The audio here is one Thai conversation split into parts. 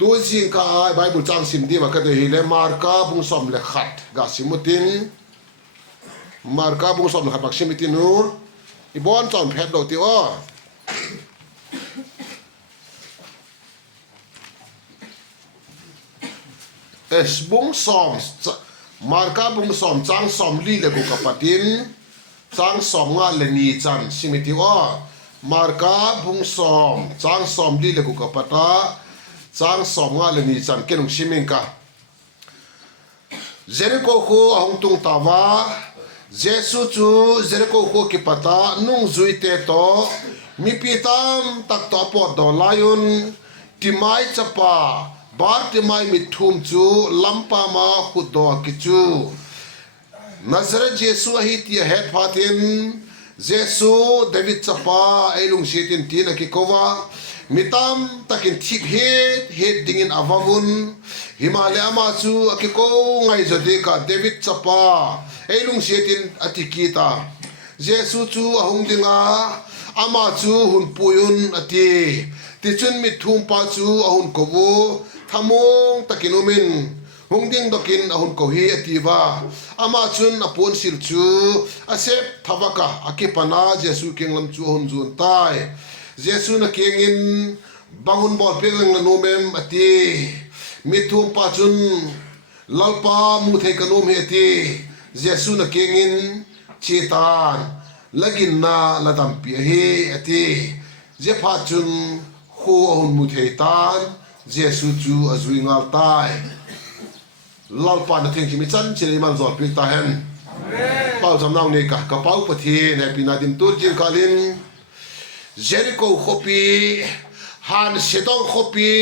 ตัวจริงก็ไบเบิลจังสิมดีว่าก็ได้เลมาร์กาบุงสมเลขัดกาสิมุตินมาร์กาบุงสมเลขัดบักสิมุตินูอีบอนจอนเพชรดอกติอ้อเอสบุงสมมาร์กาบุงสมจังสมลีเลกุกปตินจังสมงานเลนีจันสิมิติอ้อมาร์กาบุงสมจังสมลีเลกุกปตาจังสมงานเลนีจันเกนุชิมิงกาเจริโกโคอาหงตุงตาวาเจสุจูเจริโกโคกิปตานุ่งจุยเตโตมีปีตามตักตอปอดดอลายุนติไมจัปาบาร์ติไมมิทุมจูลัมปามาขุดดอกิจูนาซาเรตเยซูฮิตยาเฮดพาตินเยซูเดวิดจัปาเอลุงเชตินตีนักิโความิตามตักินทิกเฮดดิ่งอาวาวุนฮิมาเลอามาจูอากิโกไงจะเดกาเดวิดจัปาเอลุงเชตินอติกีตาเยซูจูอาหงดิงาอามาจูหุนปุยุนอติติจุนมิทุมปาจูอาหุนกบูทามงตักินุมินหงดิ่งดกินอาหุนโกฮีอติวาอามาจุนอปวนสิลจูอาเซปทวากะอากิปนาเยซูเก่งลำจูหุนจุนตายเยซูนักเก่งินบางหุนบอลเพียงลังโนเมมอติมิทุมปาจุนลลปามุเทกนุมเฮติเยซูนักเก่งินชีตานละกินนาละดัมเปียเฮอติเจพาจุนโคหุนมุเทตานเยซูจูอจุยงาลตายลลปานักเก่งชิมิจันเชลิมันจอดพิตาเฮนเป้าจำนองนี้กะกระเป๋าปะทีในปีนาดินตูจินกาลินเจริโกโคปีฮันเซดองโคปี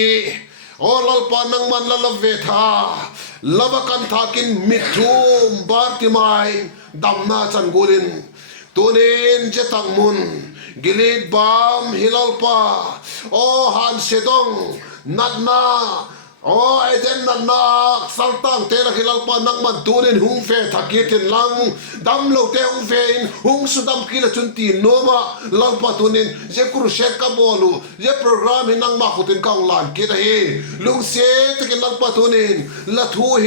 โอลลปานังมันลลเวทาลวกันทากินมิทุมบาร์ติไมดำนาจันกุลินตัวเนนเจตังมุนกิลิดบามฮิลลปาโอฮันเซดองนัดนาโอ้ไอเดนนันนักสัลตังเตระฮิลลปานังมันตัวเนนหุงเฟทักกิตินลังดำโลเตหุงเฟอินหุงสุดำกิลจุนตีโนมาลลปาตัวเนนเจครูเชกกาบอลูเจโปรแกรมหินังมาขุตินกังลานกิระเฮลุงเซตกินลลปาตัวเนนละทูเฮ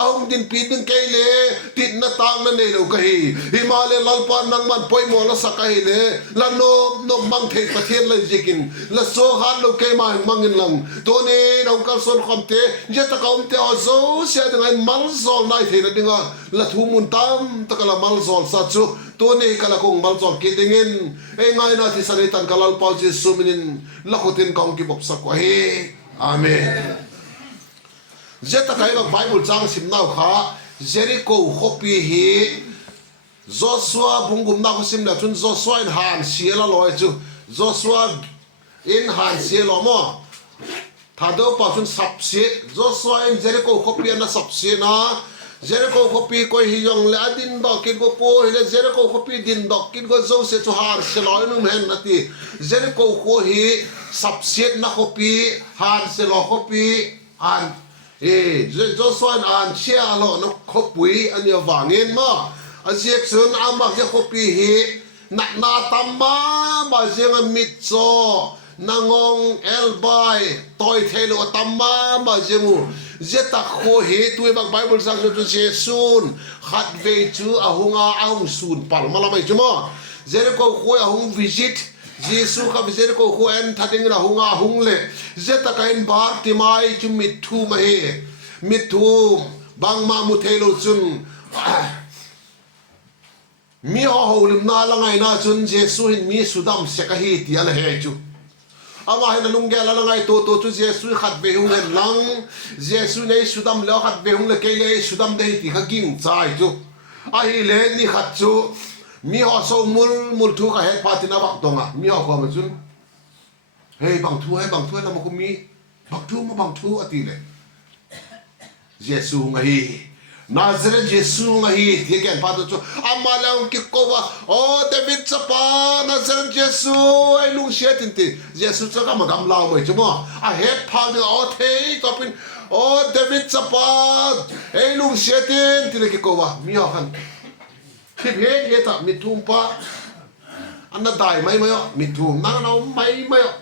อาหุงดินปีดินเกเลติดนาตางนั่นเองก็เฮฮิมาเลลลปานังมันปอยมอละสักเฮเลละโนมังเทปะเทียนเลยจิกินละโซฮันโลเกมามังงินลังตัวเนนเอากัลซอนคอมเตเจตะกอมเตอโซเสียดังไงมัลซอลนายเทนดิงะละทูมุนตามตะกะละมัลซอลสัจูตัวนี้กะละคงมัลซอลกิดิงินเอ้ไงนาที่สนิตันกะลลปาจิสุมินินละขุตินกองกิบสักวะเฮอาเมนเจตะไคกับไบเบิลจังสิมนาวขาเจริโกโคปีเฮโจชัวบุงกุมนาคุสิมละจุนโจชัวอินฮันเสียละลอยจูโจชัวอินฮันเสียละมอถ้าเดี๋ยวป้าจุนสับเสียโจชัวอินเจริโกโคปีนะสับเสียนะเจริโกโคปีก็ฮิยองเลอดินดอกกินก็โปฮิเลเจริโกโคปีดินดอกกินก็โจเสียจูฮาร์เสียลอยนุ่มเห็นนะทีเจริโกโคฮีสับเสียนะโคปีฮาร์เสียลอยโคปีอันโจชัวอินอันเชียร์ลอยนกโคปุยอันนี้วางเงินมาอาเซียกส่วนอามาเจ้าโคปีฮีนักนาตัมมาบาเซียงมิดโซนางงเอลบายตอยเทโลตัมมาบาเซียมูเจตักโคฮีตัวบักไบเบิลสังจุดเชซุนขัดเวจูอาหงอาหงซุนปัลมาละไม่จุมาเจริโกโคอาหงวิจิตเยซูกับเจริโกโคเอ็นทัดเองอาหงอาหงเล่เจตักเอ็นบาร์ติมายจุมิทูมาเฮมิทูบางมามุเทโลซุนมีอาหูลิมนาละไงนะจุนเยซูหินมีสุดามเสกฮีตีอะไรเฮจูอามาเห็นลุงแกละละไงตัวจุเยซูขัดเวหุงเห็นลังเยซูในสุดามแล้วขัดเวหุงเลยเกลยสุดามได้ตีขกิ้งใจจูอาฮิเลนี่ขัดจูมีหอสมุลทุกเฮดพาตินาบักตงอ่ะมีหอความจุนเฮ้ยบังทูให้บังทูนะมันก็มีบังทูมาบังทูอติเลยเยซูไงนาซาเรตเยซูไงที่แกนพาตัวจูอามาแล้วกิโกวะโอ้เดวิดสปานาซาเรตเยซูไอ้ลุงเชียตินติเยซูจะก็มากำลาวไปจุมั้งอาเฮดพาตัวโอ้เทย์ก็เป็นโอ้เดวิดสปาไอ้ลุงเชียตินที่เลยกิโกวะมีหอกันที่เพจเฮต้ามิทุมปะอันนั้นได้ไหมอ่ะมิทุมนั่งเอาไหมอ่ะ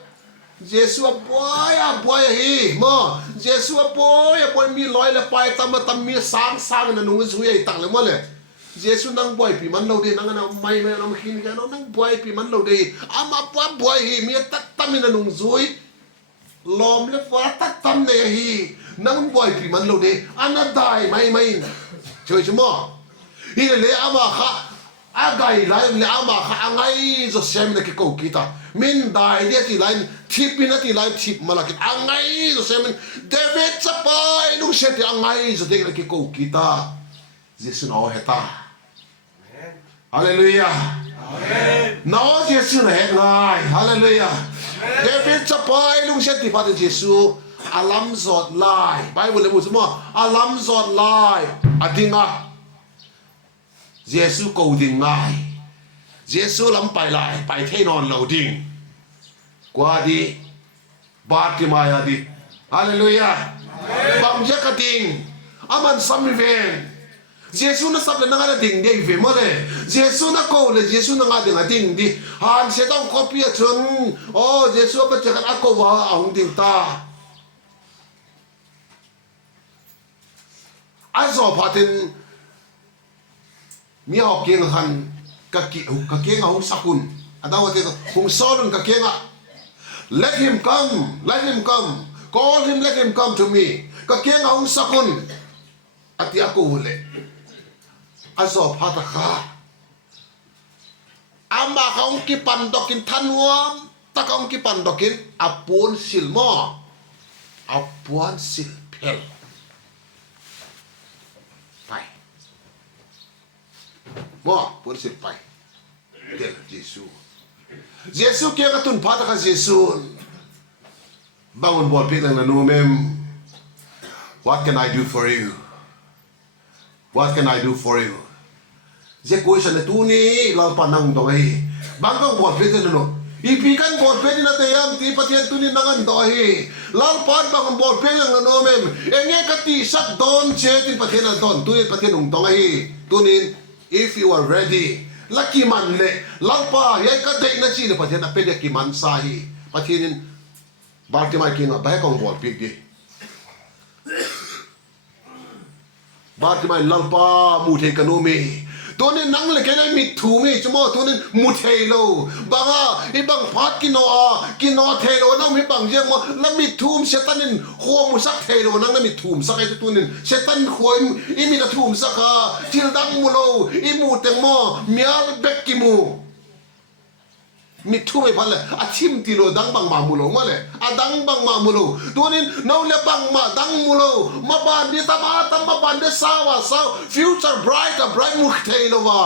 เยซูบ่อยฮีมอเยซูบ่อยมีลอยละไปตามมีสร้างนั่นนุ่งซุยตังเลยมั้งเลยเยซูนั่งบ่อยปีมันเราดีนั่งนะไม่เราไม่คิดกันนั่งบ่อยปีมันเราดีอามาบ่อยฮีมีตัดตามมีนั่นนุ่งซุยลอมเลยว่าตัดตามเนี่ยฮีนั่งบ่อยปีมันเราดีอันนั้นได้ไม่ช่วยชั่วโมงฮีเลยอามาค่ะอากายไลน์เลยอามาค่ะไงจะเซมเนี่ยกี่กูกีตามินได้เดียที่ไลน์ทิปนะที่ไลน์ทิปมาละกิอังไงจะเซมเดวิดจะไปนุ่งเชติอังไงจะเด็กเลยกี่กูกีตาเยซูน่าเหตุฮาเลลูยาน่าเยซูน่าเหตุไงฮาเลลูยาเดวิดจะไปนุ่งเชติพัดเยซูอาลัมจอดไลน์ไปบนเลยบุษบกอาลัมจอดไลน์อดีงะเยซูกูดิ่งไงเยซูลำไปไลไปเทนอนเราดิ่งกว่าดีบาติมายาดีฮาเลลูยาบางยักษ์ดิ่งอามันสามีเวนเยซูน่ะสับเลยนั่งอะไรดิ่งเดียวเวมาเลยเยซูน่ะกูเลยเยซูน่ะงาดิ่งดีฮันเสด็จคอปีชนโอ้เยซูเป็นจักรอากูว่าเอาดิ่งตาไอ้สอบพาทินมีหอกเกียงหันกะเกียงเอาสักุลอันนั้นว่าที่คงสอนกะเกียงอ่ะ let him call him let him come to me กะเกียงเอาสักุลอัติอากูเลยไอ้สอบพาตะขาอามาเขาคิปันดอกินทันวมตะเขาคิปันดอกินอาปูนสิลมออาปูนสิลเพลบ่ปนสิไปเด็กเยซูเกี่ยวกับตุนพาตกับเยซูบางวันบอกเพียงแต่นู้นwhat can I do for you what can I do for you เจ้าคุยฉันในตู้นี้เราปนังตรงไหนบางคนบอกเพียงแต่นู้นอีพีกันบอกเพียงแต่เตยามที่ประเทศตู้นี้นั่งกันต่อให้เราปนบางคนบอกเพียงแต่นู้นเองเนี่ยกติสักโดนเชื่อที่ประเทศนั้นโดนตู้นี้ประเทศนุ่งตรงไหนตู้นี้if you are ready ลักกี้มันเลยลังป้ายัยก็เด็กนั่นสิเนี่ยประเทศนั้นเป็นลักกี้มันสาฮีประเทศนี้บาร์ที่มากินอ่ะไปกองบอลพิกดีบาร์ที่มาลังป้ามูเทกันโนมีตัวนี้นั่งเลยแค่ไหนมิดถูมีชั่วโมงตัวนี้มูเทโลบางอ่ะอีบางพัดกินนอเทโลนั่งมีบางเยอะมั้งแล้วมิดถูมเชตันนี่หัวมุสักเทโลนั่งแล้วมิดถูมสักไอ้ตัวนี้เชตันหัวอีมีแต่ถูมสักทิลดังมูโลอีมูเต็งมอเมียเบกกิมูมิดถูมไม่พันเลยอาทิมติโลดังบางมามูโลมาเลยดังบางมามูโลตัวนี้น้องเลี้ยบางมาดังมูโลมาบานดีตามาบานเดสาวfuture brightมุขเทโลวะ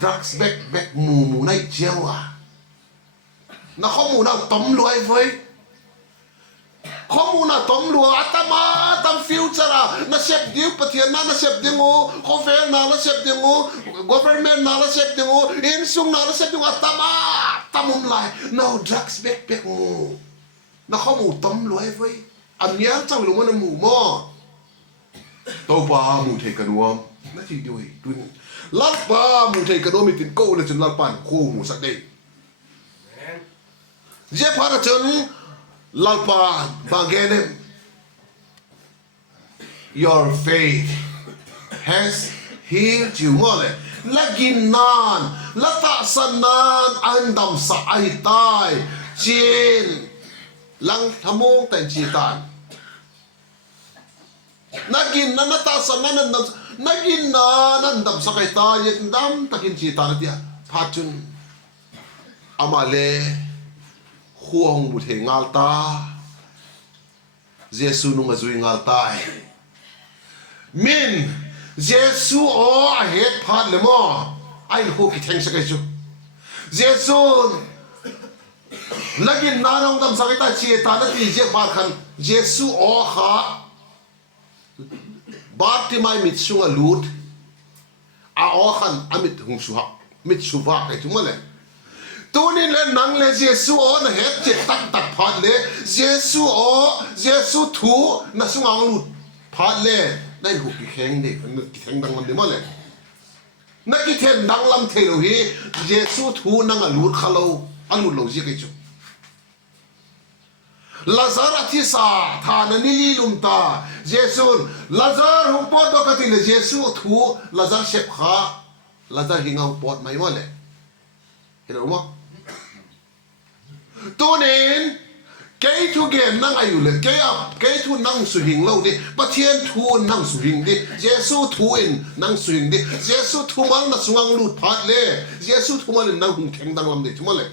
drugs back มูในเจียวอ่ะนะข้อมูลน่ะต้มรวยเว้ยข้อมูลน่ะต้มรวยตามฟิวเจอร์น่ะเชฟเดียวประเทศน่ะเชฟเดียวงูคอฟเฟนน่ะเชฟเดียวงู government น่ะเชฟเดียวงูอินซุงน่ะเชฟเดียวงูตามมุมไหล no drugs back งูนะข้อมูลต้มรวยเว้ยอันนี้เจ้าหลวงมันหมู่หม้อตัวปลาหมู่เทกันวมนั่นที่ด้วยลับปลาหมู่เทกันวมมีตินโก้เลยจนลับปานคู่หมู่สักเดย์เจ้าพาราชนลับปานบางแกน your faith has healed you มั่วเลยและกินนานและตะสนานอันดำสายตายจีนลังทำมงแต่จีตานนักกินนั้นตาสนานนักกินนั้นดำสายตายยันดำตะกินจีตานเดียพัดจุนอามาเลหัวหงบุเทงาลตาเยซูนุ่งจุยงาลตายมินเยซูโอเหตุพัดเลยมั้งไอ้หัวคิดแทงสักจูเยซูลักินนานองดำสักตาจีตานที่เจ้าพัดขันเยซูโอฮะบาร์ที่ไม่มิดสุงาลูดอาโอขันอามิดหงสุฮะมิดสุภาไอ้ทุกมันเลยตัวนี้เลยนังเลยเยซูโอนะเหตุจิตตักพัดเลยเยซูถูน่ะสุงาลูดพัดเลยได้หูกิแข็งเด็กกิแข็งดังมันเดี๋ยวมาเลยนักกิเทนดังลำเทโลฮีเยซูถูนังลูดขะโลอันลูดโลจิกิจู ลาซาร์ที่สาทานันลิลุมตาเยซูลาซาร์หุมปอดก็ติเลเยซูทูลาซาร์เชฟข้าลาซาร์หิงเอาปอดไม่หมดเลยเห็นหรือมั้งตัวนี้เกย์ทุกเกมนั่งอายุเลยเกย์ทุนั่งสุหิงเราดิปะเทียนทูนั่งสุหิงดิเยซูทูอินนั่งสุหิงดิเยซูทูมันน่ะสว่างลุดพัดเลยเยซูทูมันนั่งหุ่นแข็งดังลำดิทุมันเลย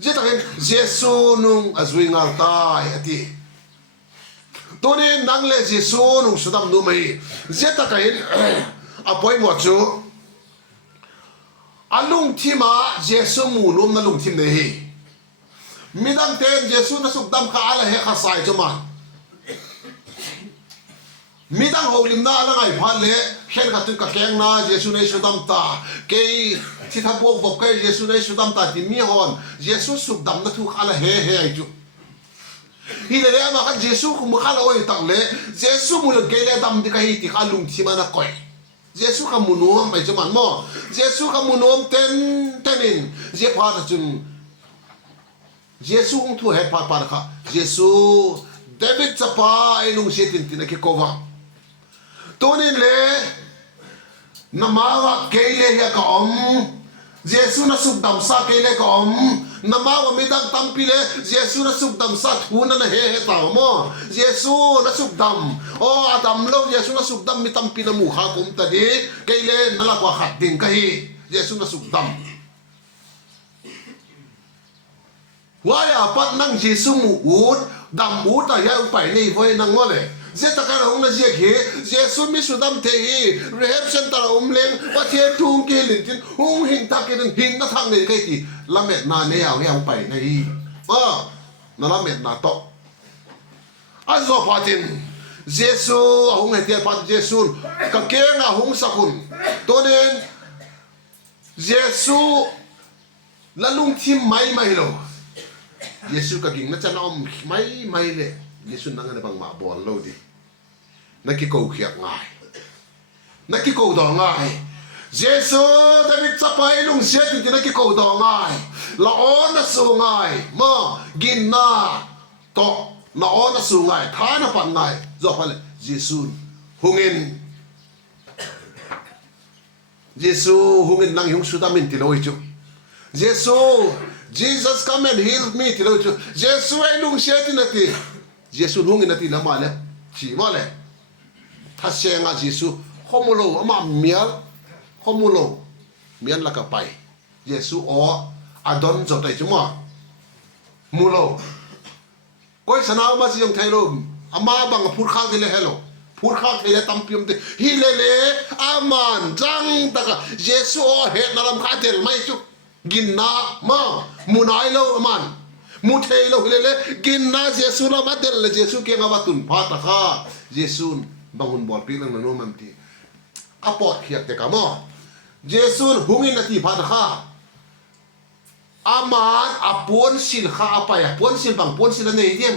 เจ้าเห็นเยซูนุ่งอจุยงาตายทีตัวนี้นั่งเลยเยซูนุ่งสุดดำดูไหมเจ้าเห็นอภัยหมดจูอาลุงที่มาเยซูมูลุมนั่งลุงที่นี่มีดังเต็นเยซูนั่งสุดดำข้าอะไรให้ข้าใส่จุมันมีดังหกลิมน่าแล้วไงพันเละเห็นขัดถึงกับแข็งน่าเยซูในสุดดำตาเกย์ที่ทับพวกบอกเกย์เยซูในสุดดำตาที่มีหอนเยซูสุดดำนั่งทุกอะไรเฮ่จุฮีเลเลยมาคันเยซูคุมข้าเราไอ้ตังเละเยซูมูลเกย์เลยดำที่เขาฮิติข้าลุงที่มันนักก่อยเยซูขามุนวมไปจุมันมั่วเยซูขามุนวมเต้นนินเยพาดจุนเยซูคงถูกเหตุพาดค่ะเยซูเดวิดจะพาไอ้ลุงเสียตินตินักโกวาตัวนี้เลยน้ำมาว่าเกย์เลยก็อมเยซูน่ะสุดดำซาเกย์เลยก็อมน้ำมาว่าไม่ดังตั้มปีเลยเยซูน่ะสุดดำซาทูนั่นเฮ่ต่างมั่วเยซูน่ะสุดดำโอ้อาดัมเล่าเยซูน่ะสุดดำมีตั้มปีน้ำมูข้ากุมตะดีเกย์เลยนั่นละกว่าขัดดิ่งกันเยซูน่ะสุดดำว่าอย่าปัดนั่งเยซูมูอูดดำอูดแต่ยังไปนี่ไว้นั่งมั่วเลยเจ้าตะการหงนั่นเจ้าเขยเยซูมีสุดดำเทียเรียบเส้นตาอุ้มเลี้ยงว่าเทียทุ่งเกลินจินหงหินตาเกลินหินนั่งทางไหนกันทีละเม็ดนาเนี่ยเอาเนี่ยไปนี่นั่นละเม็ดนาโตอันโซพาตินเยซูหงเทียพัดเยซูกับเกงหงสักุนตัวเด่นเยซูละลุงที่ไม่หรอเยซูกับกิ่งนั่นจะน้อมไม่เลยเยซูนั่งในบางหมาบอลเราดินักกิโกเขียกง่ายนักกิโกดองง่ายเยซูแต่ไม่จับไปลุงเสียจริงๆนักกิโกดองง่ายละอ้อนน่ะสู้ง่ายมากินน่าโตละอ้อนน่ะสู้ง่ายท้ายน่ะปั่นง่ายจบไปเลยเยซูหงอินเยซูหงอินนั่งยงสุดามินติโลอิจูเยซู Jesus come and heal me ติโลอิจูเยซูไอ้ลุงเสียจริงๆทีเยซูหงอินนาทีละมาเลยชีมาเลยถ้าเสียงอาเยซูข้อมูลเราอามาเมียข้อมูลเราเมียนละก็ไปเยซูอ๋ออาดอนจดได้จุ๊มั้งมูลเราก็สนามมาสิยังไทยเราอามาบังพูดข้าวที่เลยเฮลโลพูดข้าวที่เลยตั้มพิมพ์ที่ฮิเลเลอามันจังตะกะเยซูอ๋อเหตุนารำคาเดลไม่จุกินนามามูนายเราอามันมูเทเราฮิเลเลกินนาเยซูละมาเดลเยซูเก่งอาวัตุนพาตะข้าเยซูบางคนบอกปีนังนันโนมัมทีอาปอดเขียกแต่กามอเยซูหุงินนาทีพาตะข้าอามันอาปวนสิลข้าอาไปอาปวนสิลบางปวนสิลในเดียม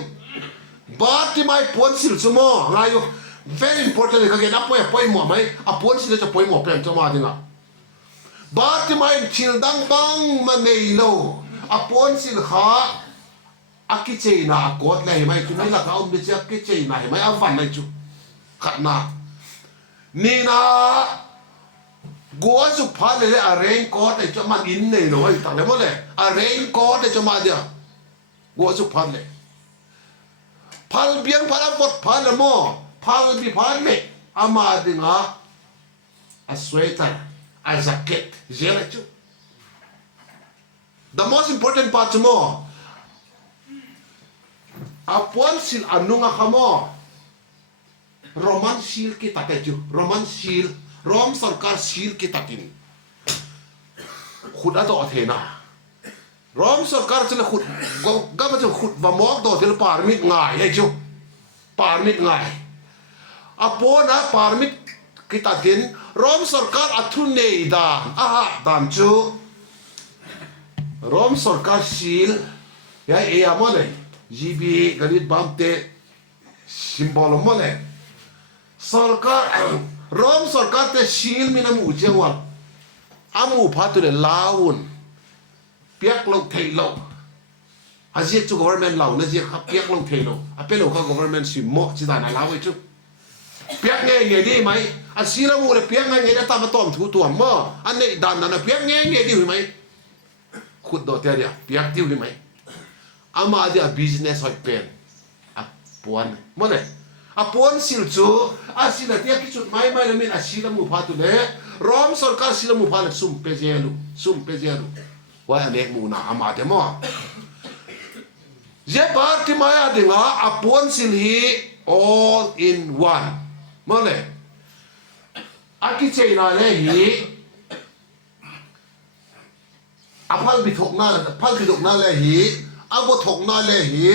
บาดที่ไม่ปวนสิลสมองไงอยู่ very important เลยก็เกินอาปอยหมอไหมอาปวนสิลจะปอยหมอเปลี่ยนจะมาดีนะบาดที่ไม่ชิลดังบังมันในโลอาปวนสิลข้าอากิเจน่ากอดเลยไหมคุณนี่ละเขาไม่ใช่อากิเจน่าไหมอาวันไหนจุขัดนานี่นะกัวสุภาพเลยอะไรก็แต่จะมาอินเนี่ยหน่อยต่างเลยมั้งเลยอะไรก็แต่จะมาเดียวกัวสุภาพเลยพัลเบียงพัลปดพัลโม่พัลบีพัลเมอามาดิงาอาสเวตเตอร์อาแจ็คเก็ตเจลจู the most important part โม่อาปวนสิลอนุงาขโม่Roman seal kita keju, Roman seal, Rom sarkar seal kita kini. Khud atau Athena. Rom sarkar cile khud, gak macam khud vamok do cile parmit ngai, ya ju, parmit ngai. Apo na parmit kita kin, Rom sarkar atun nei dan, dan ju. Rom sarkar seal, ya mana? GB galit bamte simbol mana? Sarkar Rom sarkar te shield mina mu jewal amu patu le laun piak lo thei lo อาเจียจู government เราเนี่ยเจียครับเปียกลงเทโลอาเป็นเราเขา government สิโมจิตานาลาวไว้จุเปียกเงี้ยดีไหมอาศิลมูเนี่ยเปียกเงี้ยตามมาต้อมถูตัวมั่วอันนี้ดันนั่นเปียกเงี้ยดีไหมขุดโดดเดียวเปียกดีไหมอามาเดีย business หอยเป็นอาปวนมั่วเลยอาปวนสิลจูอาศิลเดียกิจุดไม่เลยมินอาศิลมูพาตุเล่รอมสรการศิลมูพาเลยซุ่มเปเจลูว่าอันนี้มูนาอามาเดียมั่วเจ็บปาร์ที่มาอย่างดิ่งอาปวนสิลฮี all in one มั่วเลยอากิเจน่าเลยฮีอาพัลบิถกน่าเลยฮีอาบถกน่าเลยฮี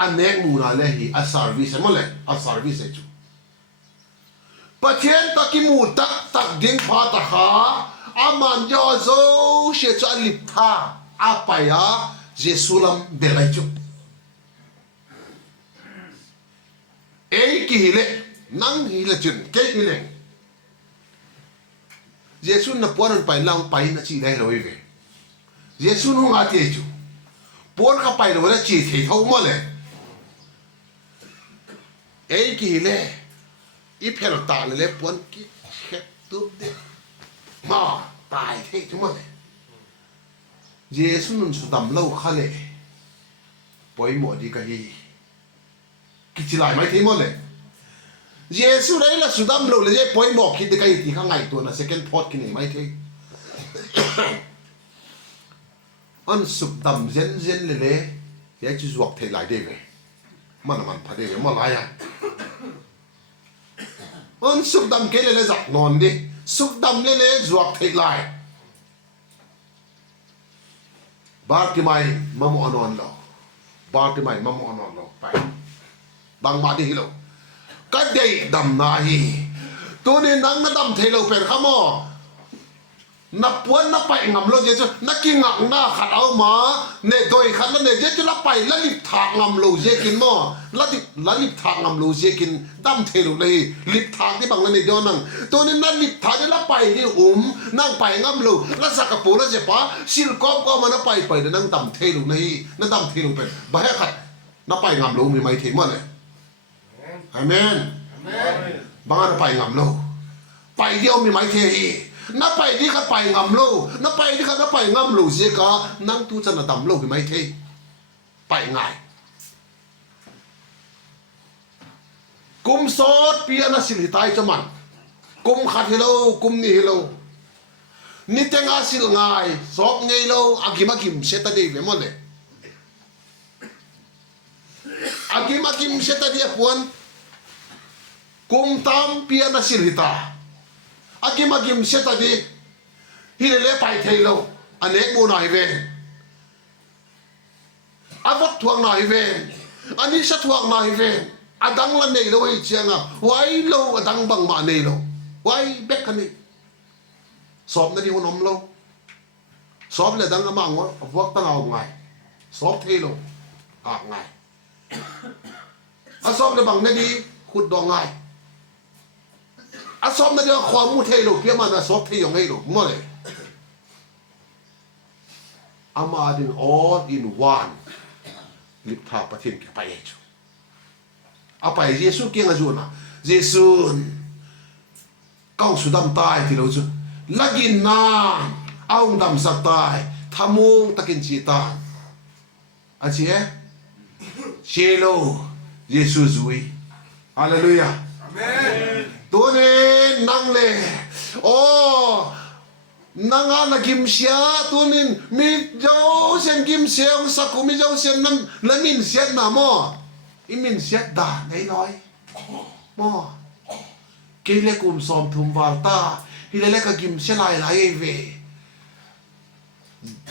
อันเนกมูน่าเลยฮีอา service มั่วเลยอา service จูประเทศตะกิมูตักดิ่งพาตะขาอามันยอโซเชจันลิบท่าอาไปอาเยซูลัมเบลัยจูเอ้กี่ฮิเลนังฮิเลจุนเกฮิเลเยซูนับปอนไปลังไปนัชีได้เราเองเยซูนุ่งอาเทจูปอนเข้าไปเราแล้วจีเทเขาหมดเลยเอ้กี่ฮิเลอีเพลตาเลยปอนกิเข็บตุ๊บเด็มาตายเทจุหมดเลยเยซูนุ่นสุดดำเล่าข้าเลยปอยหมดดีกันฮีกิจไลไม่ทิ้งหมดเลยเยซูได้ละสุดดำเล่าเลยปอยหมดคิดได้กันที่ข้างในตัวน่ะ second pot กินไม่ทิ้งอันสุดดำเย็นเลยอยากจะจวกเทไหลได้ไหมมันพอดีมันไรอ่ะอันสุดดำเกลี่ยเลยจักนอนดิสุดดำเลยจวกเทไหลบาร์ที่ไม่มามัวนอนเราบาร์ที่ไม่มามัวนอนเราไปบางมาดีเราก็ได้ดำนาฮีตัวนี้นังนัดำเทเราเป็นข้ามอนับวันนับไปงำเราเยอะนักกินงักหน้าขัดเอามาเนี่ยโดยขัดแล้วเนี่ยเยอะจะรับไปแล้วลิบทางงำเราเยอะกินมั่วแล้วลิบทางงำเราเยอะกินดำเทเราเลยลิบทางที่บางแล้วเนี่ยย้อนนั่งตัวนี้นั่นลิบทางจะรับไปที่นั่งไปงำเราแล้วสักกระปุกแล้วเจ็บปะสิลกอบก็มันนับไปเดี๋ยวนั่งดำเทเราเลยนั่งดำเทเราเป็นบ้าให้ขัดนับไปงำเรามีไม่เทมั่วเลยอาเมนบางอันไปงำเราไปเดียวมีไม่เทนับไปที่เขาไปงำลูนับไปที่เขาไปงำลูเสียก็นั่งตู้จะนัดดำลูไม่เท่ไปง่ายกุมโซดเปียนัสิลิตายจะมันกุมขัดให้เรากุมนี่ให้เรานี่เต็งอาศิลง่ายสอบไงเราอากิมากิมเสตดีไปหมดเลยอากิมากิมเสตดีพวนกุมตามเปียนัสิลิตาอากิมากิมเสตดีฮิเลเลไปเทโลอันเอกมูนายเวอาวัตทวงนายเวอันนี้สัตวงนายเวอดังละเนโลไอเชียงอ่ะไว้โลอดังบังมาเนโลไว้เบกกันนี่สอบนั่นที่หัวนมโลสอบเลยดังกระมังวะวักตั้งเอาไงสอบเทโลไงอาสอบเลยบังนั่นดีขุดดองไงอาสอบนั่นเดียวความมุเทโลเพี้ยมันอาสอบเที่ยงให้โลมั่วเลยอามาดึง all in one ลิบทาประเทศแกไปเองเอาไปเยซูเกี่ยงอาจุนะเยซูก้าวสุดดำตายที่เราจุลักินน้ำเอาดำสักตายทำมุงตะกินชีตาอาเจียเชโลเยซูจุยฮาเลลูยาตัวนี้นั่งเลยโอ้นังอากิมเสียตัวนี้มีเจ้าเสียงกิมเสียงสักกุมีเจ้าเสียงนั้นแล้วมินเสียงนาโมอิมินเสียงด่าไงน้อยโมกิเลกุมสอมทุมวาตาฮิเลเลกกิมเสียลายลายเว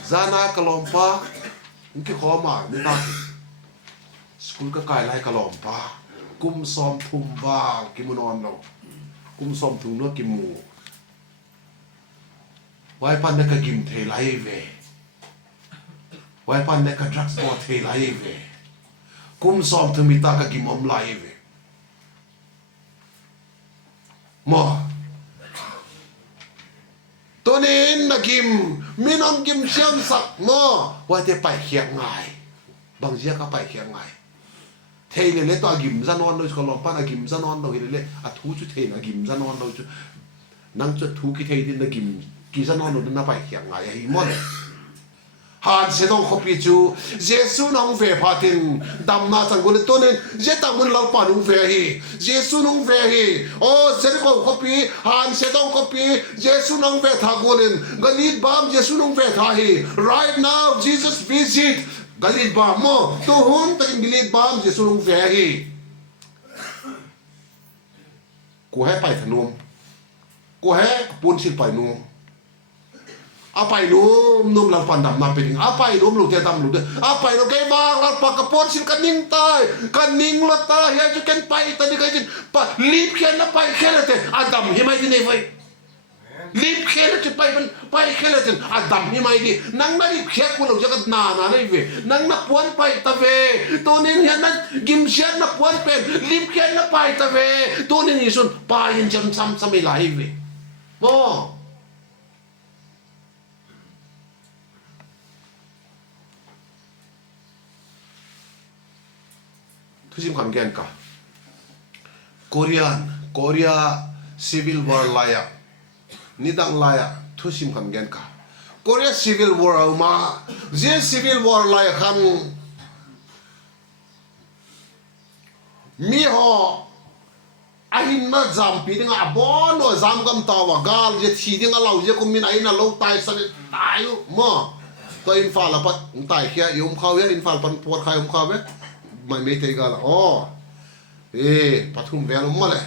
จานากลอมปาอินกิขอมาไม่ได้สกุลก็กลายลายกลอมปากุมสอมทุมวากิมุนอนเรากุมสอมทุมนัวกิมูไว้ปันเนกกิมเทไลเวไว้ปันเนกดรักสปอร์เทไลเวกุมสอมถึงมีตากกิมอมไลเวมอ ตัวนี้นักกิมมีน้ำกิมเชื่อมสักเนาะว่าจะไปเขียงไงบางเจ้าก็ไปเขียงไงเทเลเล่ตัวกิมซะนอนโดยก็ลองป้านักกิมซะนอนโดยเลยอะทูจุดเทนักกิมซะนอนโดยจุดนั่งจุดทูกิเทดินนักกิมกิซะนอนโดยนั่งไปเขียงไงไอ้หมดหากเสด็จขบจูเยซูน้องเวพาตินดำนาสังกุลตัวนี้เจตังมันหลับปานุเวฮีเยซูน้องเวฮีโอ้เสด็จขบหากเสด็จขบเยซูน้องเวทากุลินกลิดบามเยซูน้องเวทาฮี right now Jesus visit กลิดบามโมตัวหุ่นเป็นกลิดบามเยซูน้องเวฮีกูให้ไปถนนกูให้ปูนสิไปนูapa itu num lar pandam na piring apa itu lu te dam lu de apa itu ke bang lar pakapon sin kaning tai kaning la ta ya ju ken pai ta di kajin pa lip ken na pai kelete adam himai di ne vai lip kelete pai kelete adam himai di nang na lip khek ko lu jagat na nei ve nang na puan pai ta ve to nin hian na gim sian na puan pen lip ken na pai ta ve to nin isun pai in jam sam samai lai ve moทุกสิ่งขันแกนกะKorea Civil War ลายนิดังลายทุกสิ่งขันแกนกะ Korea Civil War เอามาเจ Civil War ลายขันมีหอไอ้น่าจำปีนึงอ่ะบอนว่าจำกันตัวว่ากาลจะทีนึงอ่ะเราจะคุมมินไอ้น่ะเราตายสันตายอยู่มั่วตัวอินฟาลปัดตายแค่ยมเขาเว้ยอินฟาลปันปวดใครยมเขาเว้ยไม่เตะกันละอ๋อปฐุมเวลมาเลย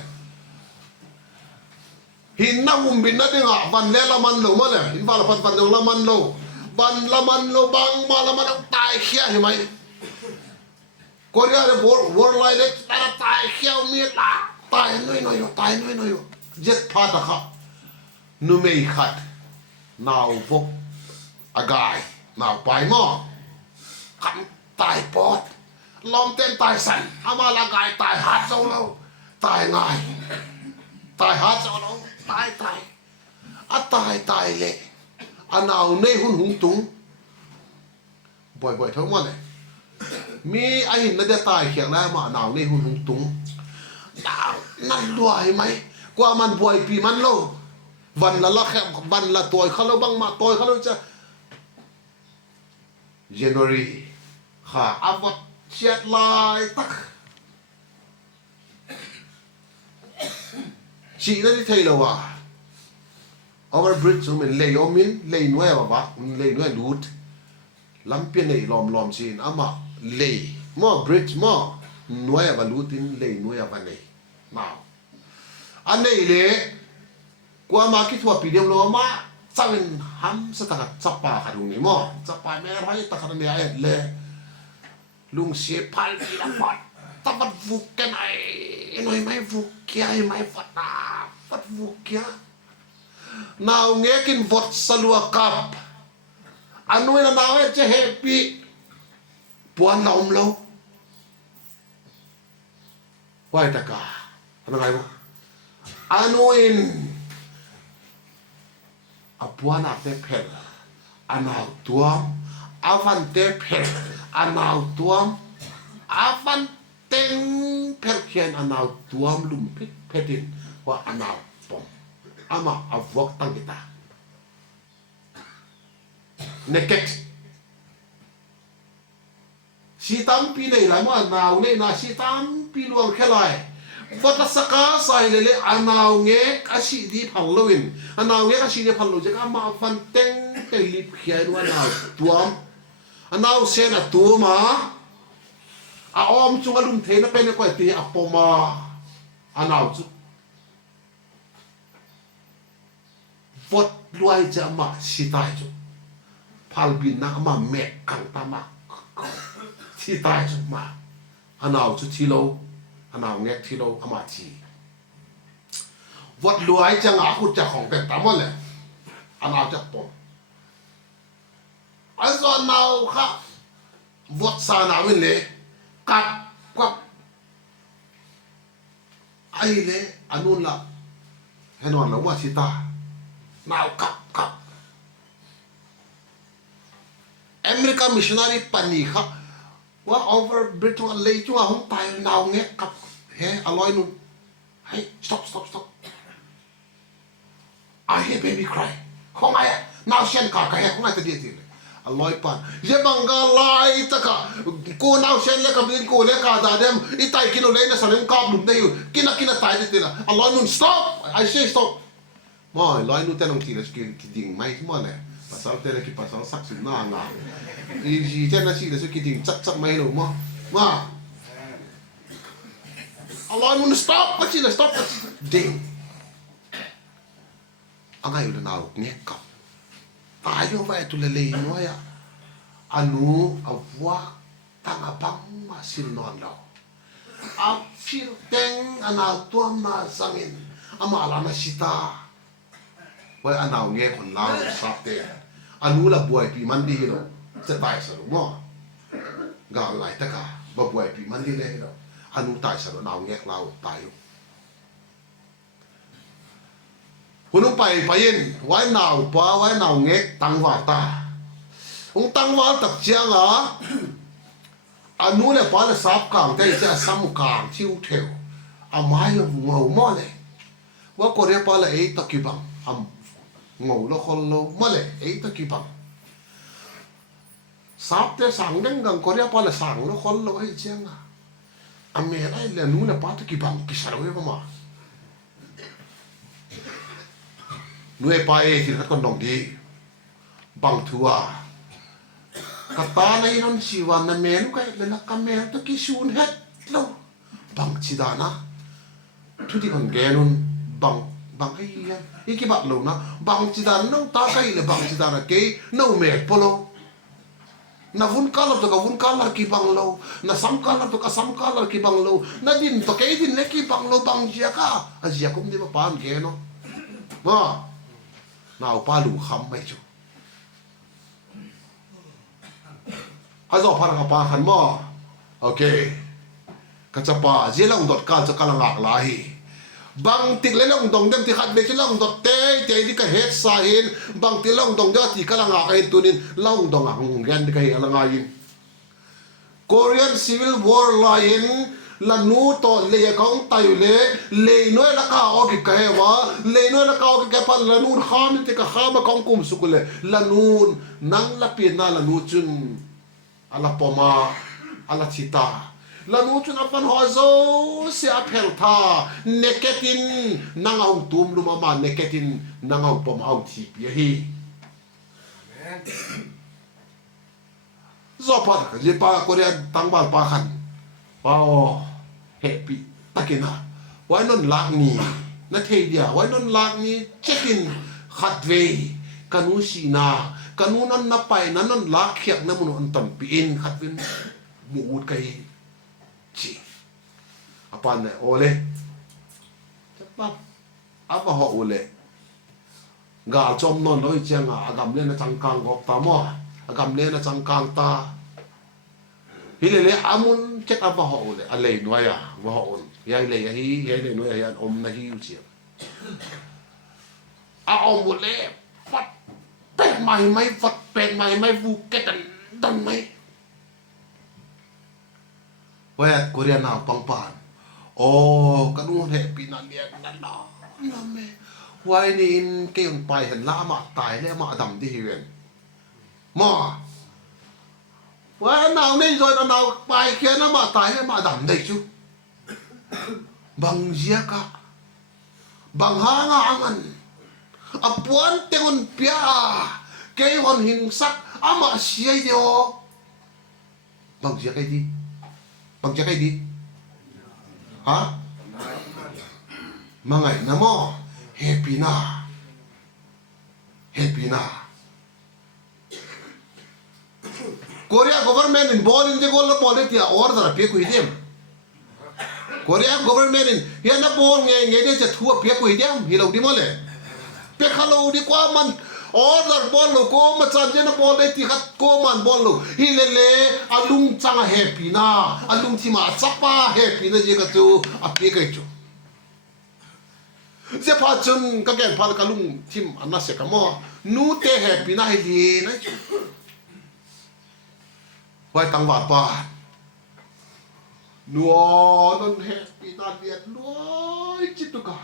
หินน้ำมุมบินนั่นเองอ่ะวันเล่ละมันโลมาเลยหินฟ้าละวันเดียวละมันโลวันละมันโลบางมาละมันต้องตายเขี้ยเห็นไหมคนที่อะไรวอร์ไลน์เล็กแต่ตายเขี้ยวมีดละตายน้อยอยู่ตายน้อยอยู่เจ็ดพาตะครับนุ่มไม่ขัดหนาวพวกอากาศหนาวไปหม้อขันตายปอดลมเต้นตายสั่นอามาละกายตายหาดเจ้าเราตายง่ายตายหาดเจ้าเราตายตายเลยอันเอาในหุ่นหุงตุงบ่อยๆทั้งวันเลยมีไอ้หินนั่นจะตายเขียงได้มาหนาวในหุ่นหุงตุงหนาวนั่นด้วยไหมกว่ามันบ่อยปีมันโลวันละแค่วันละตัวเขาเราบังมาตัวเขาเราจะ January ค่ะอาวัตเชียดลายตักชีนั่นที่ไทยเราว่า our bridge มันเลยอมินเลยหน่วยว่าเลยหน่วยดูดลำเปียนเลยล้อมชีนอามาเลยมอ bridge มอหน่วยว่าดูดินเลยหน่วยว่าเลยมาอันนี้เลยกว่ามาคิดว่าปีเดียวเรามาจะเป็นห้ำสกัดจับปลาขัดตรงนี้มอจับปลาแม่ไรตะขัดเนี่ยเลยลุงเสียพันปีละฟัดตะฟัดฟุกกันไอ้หน่อยไม่ฟุกเกียร์ไม่ฟัดนาฟัดฟุกเกียร์นาวเงี้ยกินฟัดสลัวกับอันนู้นนาวจะแฮปปี้ปวนลมโลว่าแต่กาอะไรบ้างอันนู้นอปวนอักเตเพลอันเอาตัวอาวันเตเพลอันเอาตัวอาวันเต็งเพลเขียนอันเอาตัวลุมพิษเพดินว่าอันเอาปมอามาอาวกตั้งกิตาเนกเก็ตสีตามปีเลยหลายมันเอาเนี่ยนะสีตามปีลวงแค่ไรวัดสักการใส่เลยอันเอาเงี้ยอาชีดีพังลวินอันเอาเงี้ยอาชีดีพังลวินจะก็มาวันเต็งเตลิบเขียนว่าอันเอาตัวอันเอาเส้นตัวมาอาอมจุงอารมณ์เทนเป็นก็ตีอัปปมาอันเอาจุวัดรวยจะมาสิตายจุพัลบินนักมาเมฆขังตามาสิตายจุมาอันเอาจุที่เราอันเอาเงี้ยที่เราอามาทีวัดรวยจะงาขุดจากของเป็นตามเลยอันเอาจากปมอันส่วนเราค่ะวัดสานาวินเลยกับไอ้เลยอันนู้นละให้นอนแล้วว่าชิตาหนาวกับ Africa missionary pani kha wa over bridge wa lei chu hong tai naw nge kap he aloi nun hey stop I hear baby cry hong ai now shen ka ka he hong ai ta dia ti aloi pan ye banga lai ta ka ko now shen le ka bin ko le ka da dem itai kilo le na salim ka blum dei kina tai ti la aloi nun stop I say stop moi loi nu te nong ti le ki ding mai mo le pasal te le ki pasal sak sin na nga i chen na si le su ki ding chak mai lo mo ma aloi nun stop pa chi le stop ding angai u le na nge ka tayo vai tu le le no ya anu avwa tanga bang ma sil non lo a fil teng ana tuam na zangin ama la na sita wai anau nge kon lao sap te anu la buai pi man di lo se tai sa mo ga lai ta ka ba buai pi man di le lo anu tai sa lo nau nge lao tai hunung pai pain wai nau pa wai nau nge tang wa ta ung tang wa tak chiang a anu le pa le sap kang te cha sam kang thiu theu a mai ngau mo le wa ko re pa le e ta ki bang am ngầu lo khol lo mà lệ ấy ta kỳ bằng sắp tới sáng đến gần có đeo pa là sáng lo khol lo ấy chăng à anh mẹ ấy là nú là pa ta kỳ bằng kỳ sao vậy mà nuôi pa ấy thì con đồng đi bằng thua cả ta này nó chỉ vào nằm mẹ nó cái là cái mẹ ta kỳ sun hết lo bằng chỉ đà na thu thì còn ghé luôn bằng cái iki bak lo na bang chidan no ta kai le bang chidan ke no me polo na vun kala to ka vun kala ki bang lo na sam kala to ka sam kala ki bang lo na din to ke din le ki bang lo bang jia ka a jia kum di ma pan ke no ma na pa lu kham mai chu ha zo par ka pa khan mo okay ka cha pa je long dot ka cha kala ngak la hi bang tik le long dong dem ti khat be chi long dot te di ka het sa hin bang ti long dong da ti kala nga ka hin tunin long dong ang gan di ka hi ala nga yin Korean Civil War line la nu to le kaung tayu le no la ka o ki ka he wa le no la ka o ki ka pa la nu kham ti ka khama kaung kum sukule la nu nang la pi na la nu chun ala poma ala chita la nu chun apan ho zo se apel tha neketin nang ang tum lu mama neketin nang ang pom ang thi pi hi amen zo pa je pa korea tang bal pa khan pa o happy takina why non lak ni na thei dia why non lak ni check in khat ve kanu si na kanu nan na pai na non lak khiak na mun an tam pi in khat vin mu ut kai chi apan ne ole chapap apa ho ole ga chom non loi changa agam le na changkang gok ta mo agam le na changkang ta hilele amun check apa ho ole ale noya wa ho on ya le ya hi ya le noya ya om na hi u chi a om ole fat pe mai fat pe mai vu ke dan mai wait Korea na pangpan oh kanu he pinan lian na la me why ni in ke un pai han la ma tai le ma dam di hiwen ma why nào nên rồi nào pai kia na ma tai le ma dam dei chu bang zia ka bang ha nga aman apuan tengon pia ke hon hin sak ama sia dio bang zia kai di bang zia kai di ha mangai na mo happy na Korea government in ball in the goal of politics order pe ku idem Korea government in ya na ball nge de cha thua pe ku idem hi lo di mole pe khalo di kwa man order ball lo ko ma chan je na ball de ti khat ko man ball lo hi le alung chang happy na alung thi ma chapa happy na je ka tu a pe kai chu je pa chun ka gen pa ka lung thim anna se ka mo nu te happy na hi li na chu ไว้ตั้งบาดป่านัวนั่นแหกปีนาเดียดนัวจิตตุกา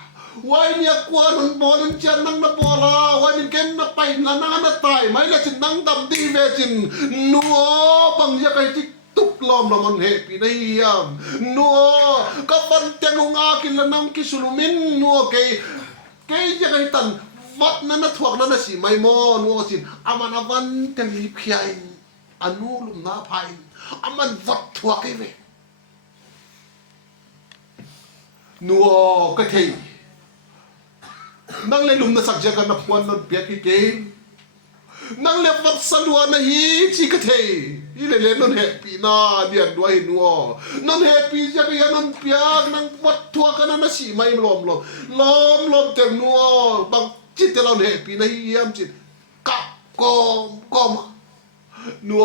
ไว้เนี่ยกว่านันบอลนันเจนนังนับอลาไว้นี่เก่งนับไปนันนับตายไม่ละจินนังดำดีเวจินนัวบังยาไกจิตุกลอมละมันแหกปีนายามนัวกับบันเตงงากินละนังกิสุลุมินนัวเกยาไกตันวัดนั้นถวกนั้นสิไม่มอนัวจินอามันอวันเตงลิบขยันอนุลุมนาภัยอามันวัดถวกเอเวนัวก็เทนั่งเลยลุมนะสักเจกันนับวันนั่นเปียกเกนนั่งเล็บวัดสลัวนะฮีชีก็เทอีเลยนั่นเฮปีนาเดียนด้วยนัวนั่นเฮปีจะก็ยังนั่นเปียกนั่งวัดทัวกันนั่นสิไม่ล้อมเต็มนัวบางจิตเราเฮปีนะฮียามจิตกับกอมนัว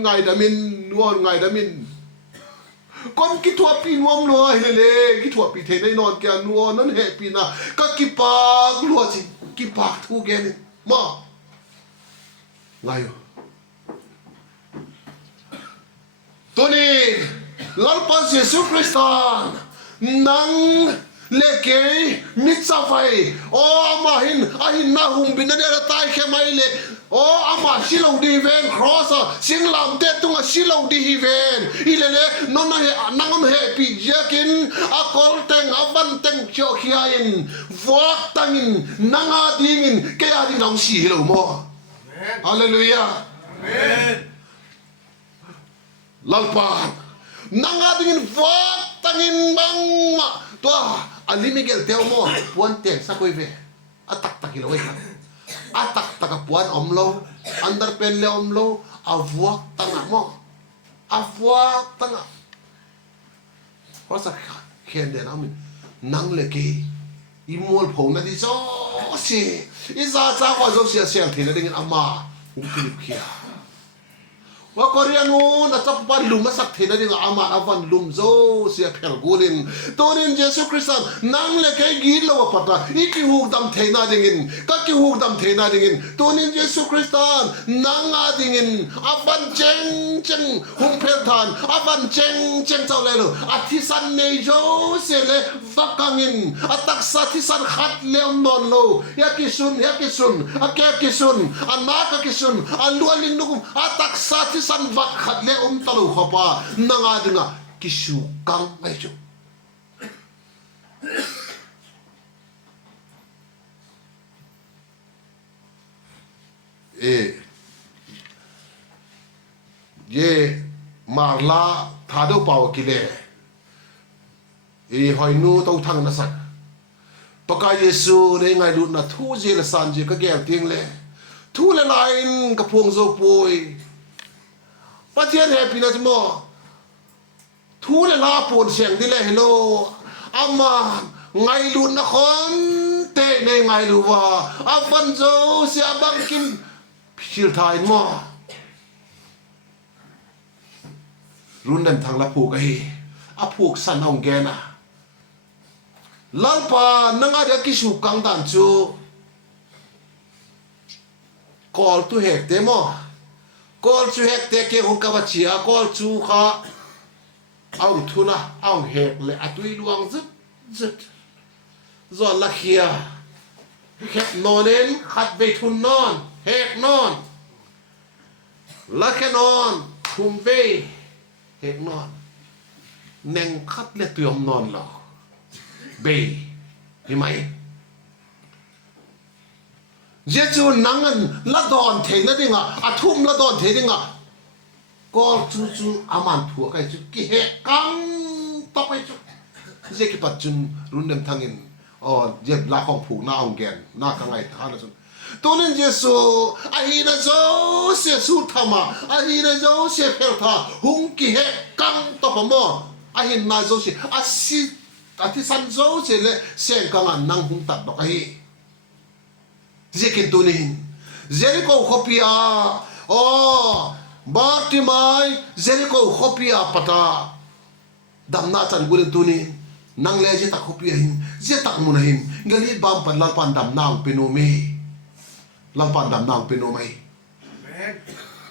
ไงดามินนัวไงดามินก่อนกิทัวปีนวมลัวเฮเลกิทัวปีเทในนอนแกนัวนั่นเฮปีนาก็กิปากลัวจิกิปากทูแกนี่มาไงอยู่ตัวนี้ลัลปัสเยซูคริสต์นังเลเกมิซาไฟโอ้อามาหินนาหุมบินนั่นเองตายแค่ไม่เลยโอ้อามาชิลาวดีเวนครอสสิงลำเตตุงชิลาวดีเวนอีเลนนเฮนังเฮปีเจกินอากอลเตงอบันเตงเชียวขี้อินวอกตังินนังอาดิงินแกอาดินังชีฮิโลโมฮาเลลูยาลัลปานนังอาดิงินวอกตังินบังมาตัวอันนี้ไม่เกี่ยวเท่าโมปวนเตียงสักคนเวอตักกิโลเวกันอตักปวนอมโลอันดับเป็นเลอมโลอาวกตั้งอะโมอาวกตั้งอะเพราะสักเขียนเดนามินังเลกีอีมัวผมนั่นที่โซ่สิอีซาซาว่าโซ่เสียที่นั่นเองอามาหุ่นคลิปเขียว่าคนเรียนนู้นแต่จะปั้นลุมมาสักทีนั่นเองอามาอาวันลุมโซ่เสียเพลกูลินตัวนี้เยซูคริสต์นั่งเล็กกินแล้วว่าปัตตาอีกหูดำเทน่าดิ่งก็กิหูดำเทน่าดิ่งตัวนี้เยซูคริสต์นั่งอาดิ่งอาวันเจงหุ่มเพลทานอาวันเจงเจ้าเลยลูอาทิสันเนโจเสเลฟักกังินอาตักสัทิสันขัดเลวมนอนโลยากิสุนอาแกกิสุนอานาคกิสุนอาลัวลิงนุกุมอาตักสัทิสันวัดขัดเลวตลุขปานังอาดิ่งกิสุกังไม่จุเย่มาร์ลาทาดูเป่ากิเลหอยนูต้องทั้งนัสักปากเยซูในไงดูนะทูเจลสันเจก็แก่ทิ้งเลยทูเลไลน์กับพวงโซปุยประเทศแฮปปี้นะจ๊ะโมทูเลลาปวดเสียงที่เลยฮัลโหลอามาไงดูนะคนเตะในไงดูว่าอาฟันโซเสียบังกินพิลทายมั่วรุ่นนั้นทางละผูกไอ้อาผูกสันองแกนะลัลปานังอาเดียกิสุกังดันจูกอลตุเฮกเตมอกอลจูเฮกเตเกหุนกบชีอากอลจูข้าเอาทุนะเอาเฮกเลยอตุยลวงซึดจอนละเขียเฮกนอนเองขัดเบทุนนอนเฮกนอนละแค่นอนคุมเวเฮกนอนเน่งขัดเลือดตัวยมนอนหรอเบเห็นไหมเยซูนังเงินละดอนเทนนั่นเองอาทุ่มละดอนเทนเองก็จูอามันถัวกันจูกี่เฮกังต่อไปจูเจ๊กิปัจจุนรุ่นเดิมทางเงินอ๋อเจ็บลาของผูกหน้าองแกนหน้าข้างในท่านนะจุนตัวนั้นเยซูอาฮีนะโจเสียสุดธรรมะอาฮีนะโจเสียเพลทาหุงกี่เฮกังต่อไปมั่วอาฮีนะโจเสียอาศิอาทิสันโจเสียเลยเสียงกังอันนั่งหุงตัดดอกไอ้เจ๊กินตัวนี้เจริโกขบีอาอ๋อบาร์ติมายเจริโกขบีอาปะตาดำนาจันกุลตัวนี้นั่งเล่เจตักขบีหินเจตักมุนหินงั้นนี่บางปันลัลปันดำนางเป็นโนเมลัลปันดำนางเป็นโนเม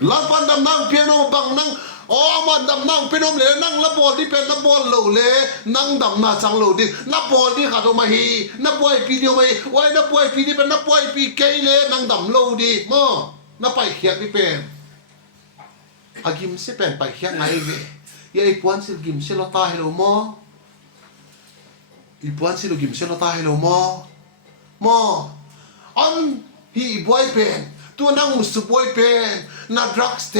ลาปันดำนั่งเปียโนบังนั่งอ๋อมาดำนั่งเปียโนเลยนั่งละบอลที่เป็นละบอลเหลวเลยนั่งดำนาจังเหลวดิละบอลที่ขาดออกมาฮีนับป่วยปีเดียวไปไว้นับป่วยปีนี้เป็นนับป่วยปีเกยเลยนั่งดำเหลวดิมั่วนับไปเขียนที่เป็นอากิมสิเป็นไปเขียนไงเว้ยยัยปวนสิกิมสิลตาให้เรามั่วอีปวนสิลกิมสิลตาให้เรามั่วอันฮีบวยเป็นตัวนั่งมุสบวยเป็นนาดรักสเต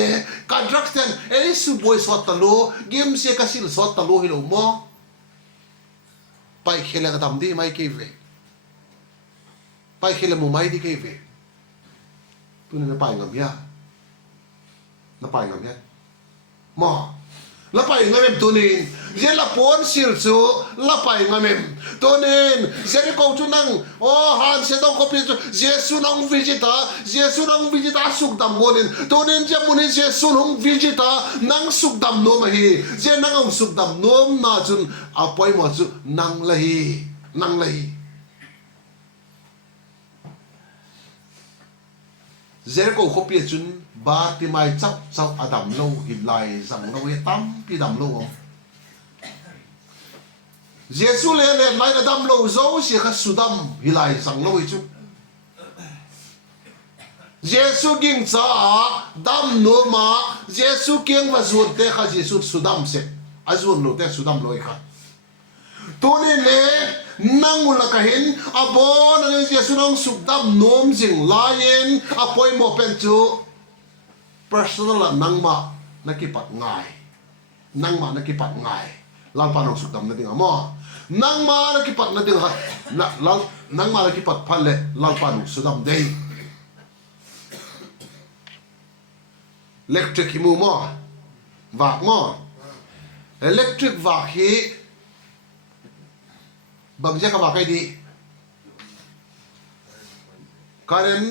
การดรักสเตเอ้ยสุบวยสอดตะโลกิมสิกสิลสอดตะโลให้เรามั่วไปเขียนกระทำดีไม่เกี่ยวไปเขียนมุมไม่ดีเกี่ยวตัวนั้นไปงามยาแล้วไปงามยามั่วแล้วไปงามตัวนี้เจล่าปอนสิลซูแล้วไปงามตัวนี้เจริโกจุนังโอ้ฮันเสดองคอปิจูเจสุนังวิจิตาเจสุนังวิจิตาสุกดำโมนินตัวนี้จะมุนีเจสุนังวิจิตานังสุกดำโนมฮีเจนังสุกดำโนมนาจุนอภัยมาจุนังละฮีนังละฮีเจริโกคอปิจุนบาติไม่จับจับอดัมโลหิไลสังโลเอตัมปีดัมโลเยซูเลยเลยไลอดัมโลโซเสียขัดสุดัมหิไลสังโลอีจุเยซูกิงจ้าดัมโนมาเยซูกิงว่าสุดเตะข้าเยซูสุดัมเสอาจุนโลเตะสุดัมโลอีกค่ะตัวนี้เลยนั่งอุลกะเห็นอาบอนนั่นเยซูนั่งสุดัมโนมจิงลายินอาปอยโมเป็นจูpersonal นังมานักกิปัดง่ายนังมานักกิปัดง่ายลานปานองสุดดำนั่นเองอ่ะนังมานักกิปัดนั่นเองฮะนังมานักกิปัดพันเล่ลานปานองสุดดำเด้เล็กทริกหิมูมั่ววากมั่วเล็กทริกวากฮีบางเจ้าก็วากให้ดีการเรียน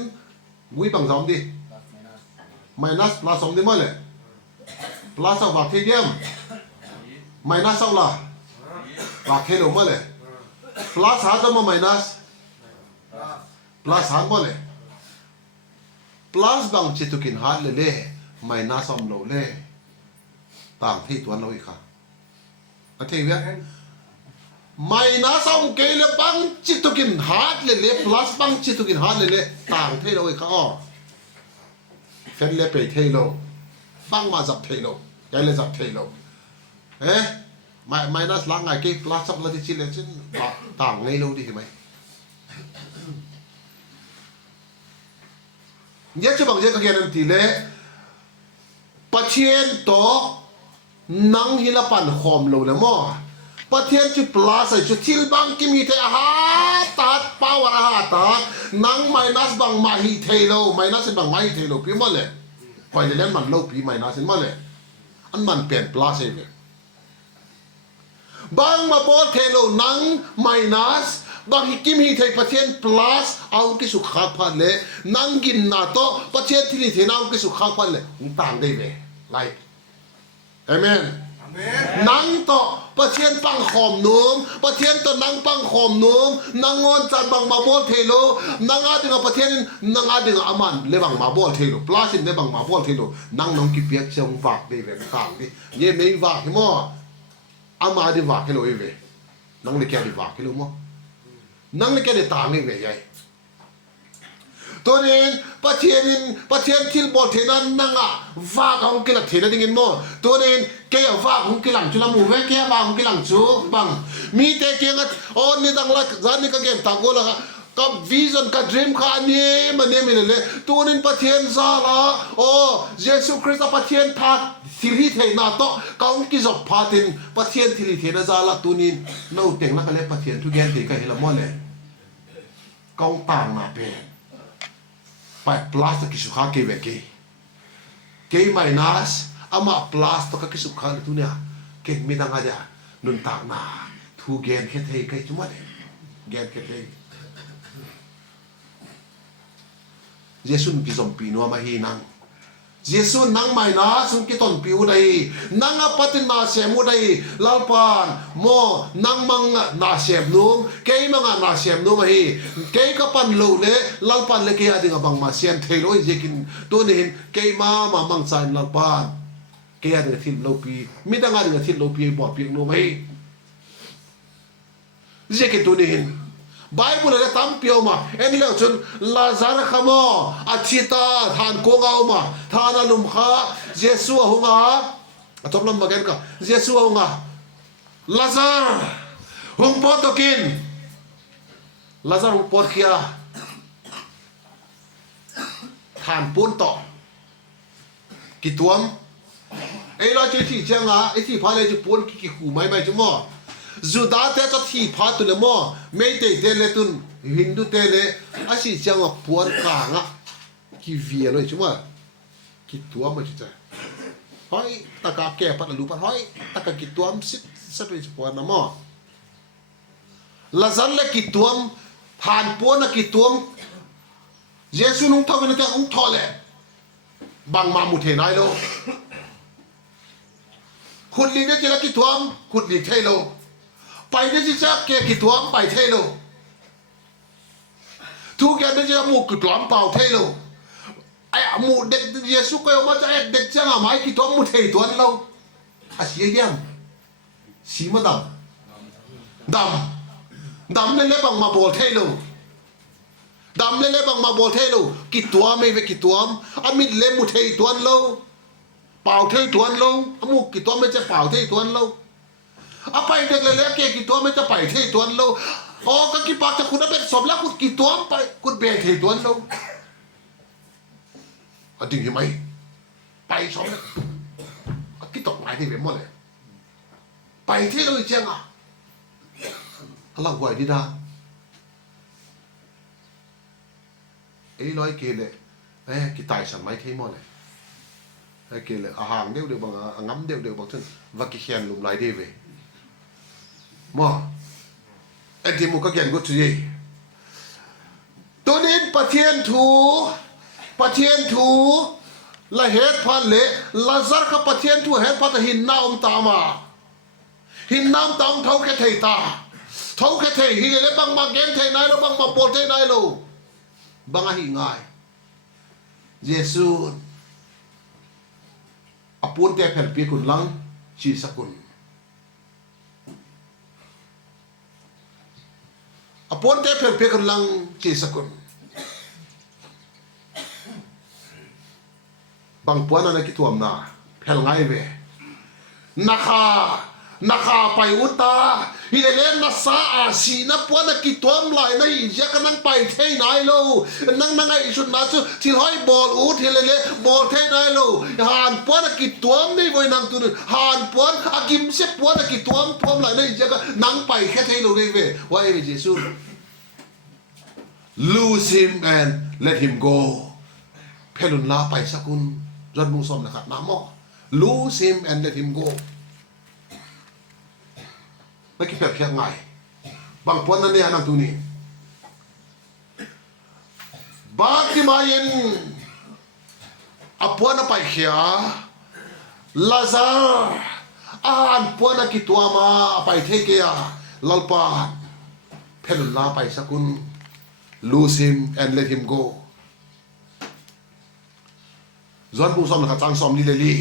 มุ้ยบางสองดีminus plus om di mana? Plus of vakidium. Minus of lah. Vakid om mana? Plus ada mau minus. Plus ada mana? Plus bang citukin hal lele. Minus om lo le. Tang thi tuan lo ikha. Ati ya? Minus om kele bang citukin hal lele. Plus bang citukin hal lele. Tang thi lo ikha oh.เฟนเลเปเทโลบังมาจับเทโลยัยเลจับเทโลเอ๊ะไม่น่าล้างไงกี่พลาสติกละที่ชิลเลชินต่างไงโลดีใช่ไหมเยอะจะบางเรื่องก็เกี่ยวกับที่เล่ปัจเจียนโตนังฮิลปันหอมโลเลยมั้งปัจเจียนจุดพลาสจุดทิลบังกิมีเทอาหารตัดปาวอาหารตัดนังไม่น่าบังมาฮิเทโลไม่น่าบังมาฮิเทโลพี่มาเลยไปเล่นมันโลกพี่ไม่น่าสิมาเลยอันมันเปลี่ยนพลาสเลยบางมาบอลเทโลนังไม่น่าบางฮิกิมฮิเทปัจเจียนพลาสเอาคิสุขาพันเลยนังกินนาโตปัจเจียนที่นี่เทน่าเอาคิสุขาพันเลยต่างได้เลยไล่เอเมนนังโตปัจเจียนปังหอมนุ่มปัจเจียนโตนังปังหอมนุ่มนังงอนจัดบางมาบอลเทโลนังอาดึงปัจเจียนนังอาดึงอามันเลบังมาบอลเทโลพลาสินเลบังมาบอลเทโลนังน้องกิเปียกเชียงฝากได้เลยต่างดิเย่ไม่ฝากให้มั่วอามาดิฝากให้เราเองเลยนังเลยแกดิฝากให้เรามั่วนังเลยแกดิต่างเองเลยยัยตัวนี้ปัจเจียนที่บอลเทนันนังอ่ะฝากของกิลักเทนันดิ้งมั่วตัวนี้แกฝากของกิลังจุลมูเวแกฝากของกิลังจูบังมีแต่เกี่ยงโอ้นี่ตั้งละร้านนี้ก็เกี่ยงต่างกันละกับวิชั่นกับดรีมข้านี่มันเนี่ยมีเลยตัวนี้ปัจเจียนซาละโอ้เยซูคริสต์ปัจเจียนพาสิริเทนาโตก้องกิจพาตินปัจเจียนสิริเทนาซาละตัวนี้นู่นเต็งละก็เลยปัจเจียนทุกอย่างที่ก็เห็นละมั่วเลยก้องต่างมาเป็นไปพลาสติกสุขาเก็บไว้เก็บไม่น่าสอามาพลาสติกสุขาเลยตัวเนี้ยเก็บไม่ตั้งอาจารย์นุ่นต่างมาทุกเกณฑ์แค่เท่ใครจุ่มเลยเกณฑ์แค่เท่เยซูกิจมปีนัวมาฮีนัง เยซูนังไม่นาสุงกิตอนปิวได้นังอปัตินาเสมุได้ลาปานโมนังมังนาเสมนุมเกยมังนาเสมนุมฮีเกยกับปันโลเลลาปันเลเกียดิ่งบังมาเสียนเทโลเจกินตัวนี้เกยมามังใจลาปานเกยดิ่งทิลโลปีมิดังดิ่งทิลโลปีบอดเพียงนุมฮีเจกินตัวนี้Bible le tam pio ma en le chun lazar khamo achita than ko ngau ma thana lum kha jesu hunga atop lam magen ka jesu hunga lazar hung potokin lazar hung pot khia than pun to kituam ei lo chi thi changa ei thi pha le chi pun ki hu mai mai chu mo Juda te cho thi pha tu le mo mei te te le tun Hindu te le asi chang puan ka nga ki via lo chuma ki tua ma chi cha hoi ta ka ke pa lu pa hoi ta ka ki tuam sit sa pe chi puan na mo lazan le ki tuam phan puan na ki tuam Jesu nung tho ne ka ung tho le bang ma mu the nai lo khut li ne chi la ki tuam khut li thai loไปได้ที่จะเกี่ยกิตัวไปเทโลทุกอย่างได้จะมูกิตัวเปล่าเทโลไอ้มูเด็กเยซูก็เอามาจะเด็กจะหมายกิตัวมูเทตัวเราอาศัยยังสีมาดำเล่บังมาโบเทโลดำเล่บังมาโบเทโลกิตัวไม่ไปกิตัวอามิดเล่มูเทตัวเราเปล่าเทตัวเราอามูกิตัวไม่จะเปล่าเทตัวเราapa yang dia lelaki kayak gitu ame ta pai thei tuan lo oh ka ki pak ta kun be sob la kun ki tuam pai kun be thei tuan lo ading hi mai pai sob la ki tok mai ni be mo le pai thei lo chang a ala gwai di da ei loi ke le ki tai san mai thei mo le ke le a hang deu bang a ngam deu bang chen va ki khian lum lai de ve mà anh thì một cái chuyện của gì tôi đến Pathian thủ là hết phan lệ Lazar ka Pathian thủ hết phan hin na ta mà hin nam ta thâu cái thầy ta thâu cái thầy hi lệ bang ma gen thầy này lo bang ma pol thầy này lo bang a hi ngai Jesus apun te phel pi kun lang chi sakun apon te phel pe kan lang chi sakun bang puan na ki tuam na phel ngai ve nakha pai uta hilele na sa a si na puan na ki tuam lai na ja kan nang pai thei nai lo nang ai sun na chu thil hoi bol ut hilele bol thei nai lo han puan na ki tuam nei voi nang tu han puan agim se puan na ki tuam lai na ja ka nang pai khe thei lo nei ve wai ve Jesus lose him and let him go เพลุนลาไปสักคุณรถมุสลิมนะครับน้ำมอ lose him and let him go ไม่คิดแบบเพียงไงบางคนนั่นเนี่ยนั่งตัวนี้บางที่มาเย็นอพวนไปเขียลาซาร์อ่านพวนกิตัวมาไปเทเกียลลปาเพลุนลาไปสักคุณlose him and let him go จวนผู้สมนะครับจังสมนี่เลยลี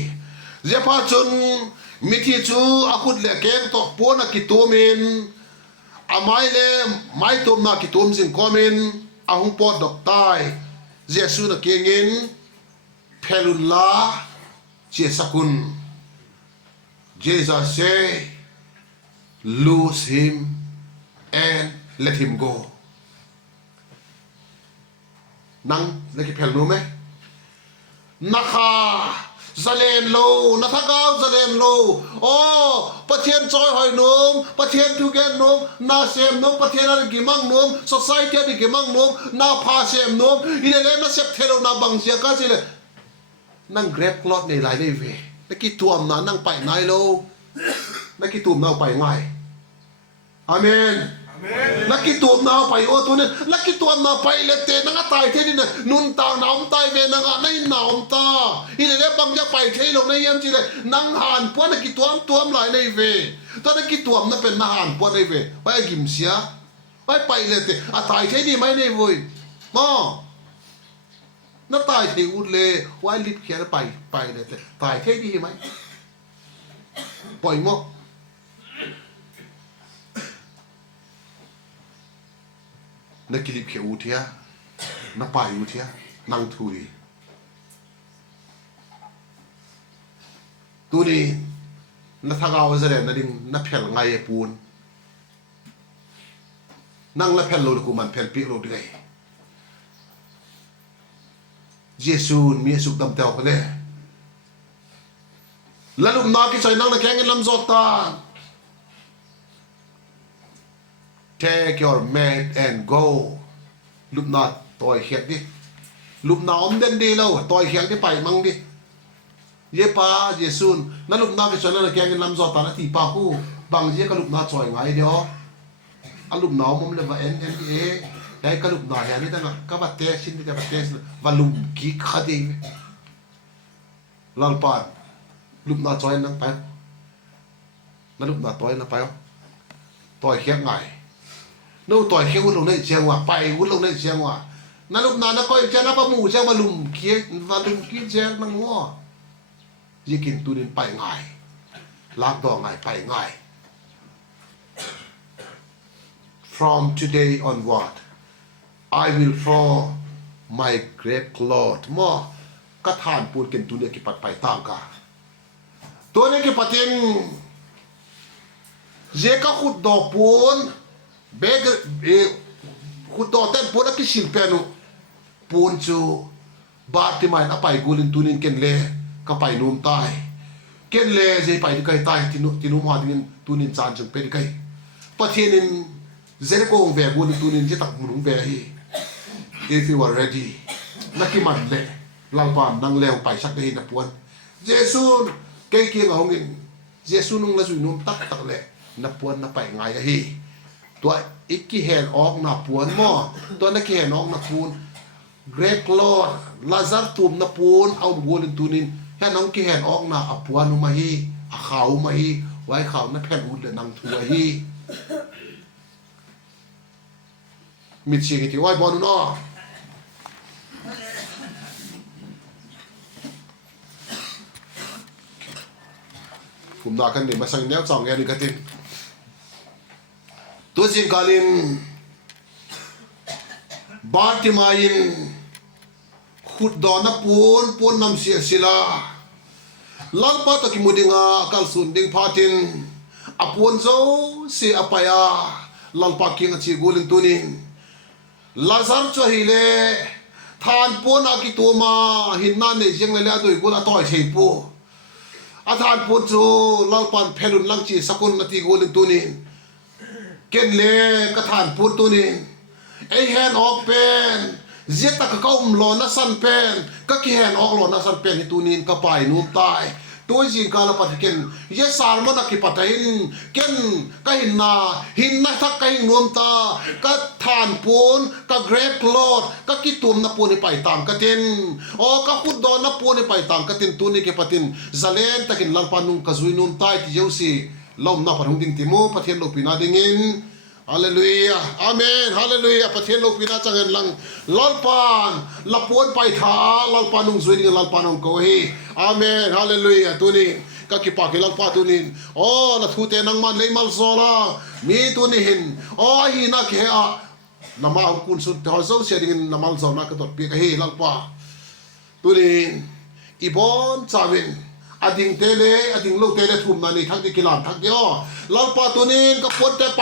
เจ้าพ่อจนมิที่จูอาคุดเล็กเก่งตกปวนักกิตัวมินอาไม้เล่ไม้ตุ่มนักกิตัวมินคอมินอาหุงปอดดอกตายเจสุนักเก่งินเพลุลาเจสักุน Jesus say lose him and let him go nang lagi phel nu me nakha zalen lo nathagaw zalen lo oh pathian choi hoi num pathian thu gen num na sem num pathian ar gimang num society ar gimang num na pha sem num ile na sep thelo na bang sia ka sile nang grab cloth nei lai nei ve na ki tuam na nang pai nai lo na ki tum na pai ngai amen นักกิตัวนาไปโอ้ตัวนี้นักกิตัวนาไปเลเตนังตายเท่านี้นะนุนตาหนาวตายเวนังในหนาวตาอีเนี่ยบางจะไปเที่ยวลงในยันจีเลยนังหันพวกนักกิตัวหลายในเวตอนนักกิตัวนั่นเป็นนังหันพวกในเวไปกิมเสียไปเลเตตายเท่านี้ไหมในเวมอน้าตายที่อุดเลยว่าลิบเขียนไปเลยแต่ตายเท่ดีไหมปล่อยมั้งนักกิลิบเขียนอุเทียน้าไปอุเทียนั่งทุยตัวนี้นักทางเอาเสด็จนักดิ่งนักเพลไงปูนนั่งแล้วเพลโลดกูมันเพลปีโลดไงเยซูมีสุขดำเตากันเลยแล้วลูกน้าที่ใส่นั่งในแข่งกันลำจอดตา take your mat and go ลูกน้าต่อยเขียดดิลูกน้าอมเด่นดีแล้วต่อยเขียดดิไปมั่งดิเยป้าเยซูนั่นลูกน้าที่ใส่นั่งในแข่งกันลำจอดตาที่ป้ากูบางเยก็ลูกน้าจ่อยไงเดียวอันลูกน้ามันเลยว่า NBAได้กระลุกหน่อยนี่ตั้งก็บัดเตะชิ้นที่จะบัดเตะวอลลุ่มกี่ขาดีลอลปานลุกหน่าจอยนั่งไปนั่นลุกหน่าต่อยนั่งไปต่อยเขี้ยงไงนู่นต่อยเขี้ยงวุ้นลงในเชียงว่ะไปวุ้นลงในเชียงว่ะนั่นลุกหน่านั่งก็เจ้าน้าปะหมูเจ้าวอลลุ่มเขี้ยงวอลลุ่มกี่เชียงนั่งง้อยี่กินตัวนี้ไปไงลากดอกไงไปไง from today onward I will throw my grave cloth มอกระทานปูนเกินตัวเนี่ยกิปัดไปตามกาตัวนี้กิปัดเองเจก็ขุดดอกปูนเบกขุดดอกเต้นปูนแล้วกิชิลเปนุปูนจูบาดที่ไม่เอาไปกูลินตัวนี้เกินเล่ก็ไปนุ่มตายเกินเล่เจไปที่ใครตายที่นุ่มหาที่ตัวนี้จานจึงเป็นใครประเทศนี้เจก็คงแบกกูลินตัวนี้จะตักมุนแบกIf you are ready นักกิมันเละลังปานนั่งแล้วไปสักเดือนนะปวนเยซูเกี่ยงเอาเงินเยซูนุ่งละสุยนุ่มตักเละนับปวนนับไปไงอะฮีตัวอีกกี่แห่นออกนับปวนหม้อตัวนักกี่แห่นออกนับปวนเกรกลอดลาซาร์ตุมนับปวนเอาบัวลินตูนินแค่น้องกี่แห่นออกนับปวนนุ่มมาฮีข่าวมาฮีไว้ข่าวนับแผ่นอุ่นเลยนั่งทัวฮีมิดเชียงที่ไว้บอลนู่นอ้อผมด่ากันเนี่ยมาสั่งแนวสองแกนี่กันทีตัวจริงกาลินบาติมายินขุดดอนนับปูนนำเสียศิลาลังปะตะกิมุดิงากัลสุนดิงพาตินอปูนโซเสียอปายาลังปะกิงชีกุลินตุนินลาซาร์ชัวฮิเลทานปูนอากิตัวมาหินนั่นเนี่ยยังเลยตัวกูละต่อยเฉียปูอาทานปูนจูลาปันเพลุนลังจีสกุลนาทีกูลินตุนินเกนเลกทานปูนตุนินไอแฮนออกเป็นเจตกะก้มหลอนัสันเป็นก็แฮนออกหลอนัสันเป็นในตุนินก็ไปนุ่มตายตัวจริงกาลปัดเกนเยสารมันนักปัดหินเกนก็หินนาทักก็หินนุ่มตาก็ทานปูนก็เกรกโลดก็กิตุมนับปูนไปตามกตินอ๋อก็ขุดดอนนับปูนไปตามกตินตัวนี้ก็ปัดินซาเลนตะกินลันปานุงก็ซุยนุ่มตายที่เจ้าสิลมนับพนุงดิ่งติโมประเทศโลกปีนาดิ่งินฮาเลลูยาอาเมนฮาเลลูยาประเทศโลกปีนาจังเงินลังลันปานลับปูนไปท้าลันปานุงซุยดิ่งลันปานุงโกฮีอาเมนฮาเลลูยาตัวนี้ก็กิปากิลังปาตัวนี้อ๋อนักทูเตนังมันเลยมัลโซลามีตัวนี้เห็นอ๋อฮีนักเฮอะน้ำมันคุณสุดท้ายเสียดิ่งน้ำมันโซลาก็ตัวเปียกเฮลังปาตัวนี้อีบอนซาวินอดิ่งเตเลอดิ่งลูกเตเลทุ่มนั่นนี่ทั้งที่กิลันทั้งที่อ๋อลังปาตัวนี้ก็พ้นแต่ไป